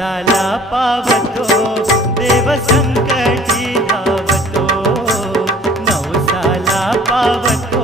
माणसाला पावतो देव संकटी धावतो. नवसाला पावतो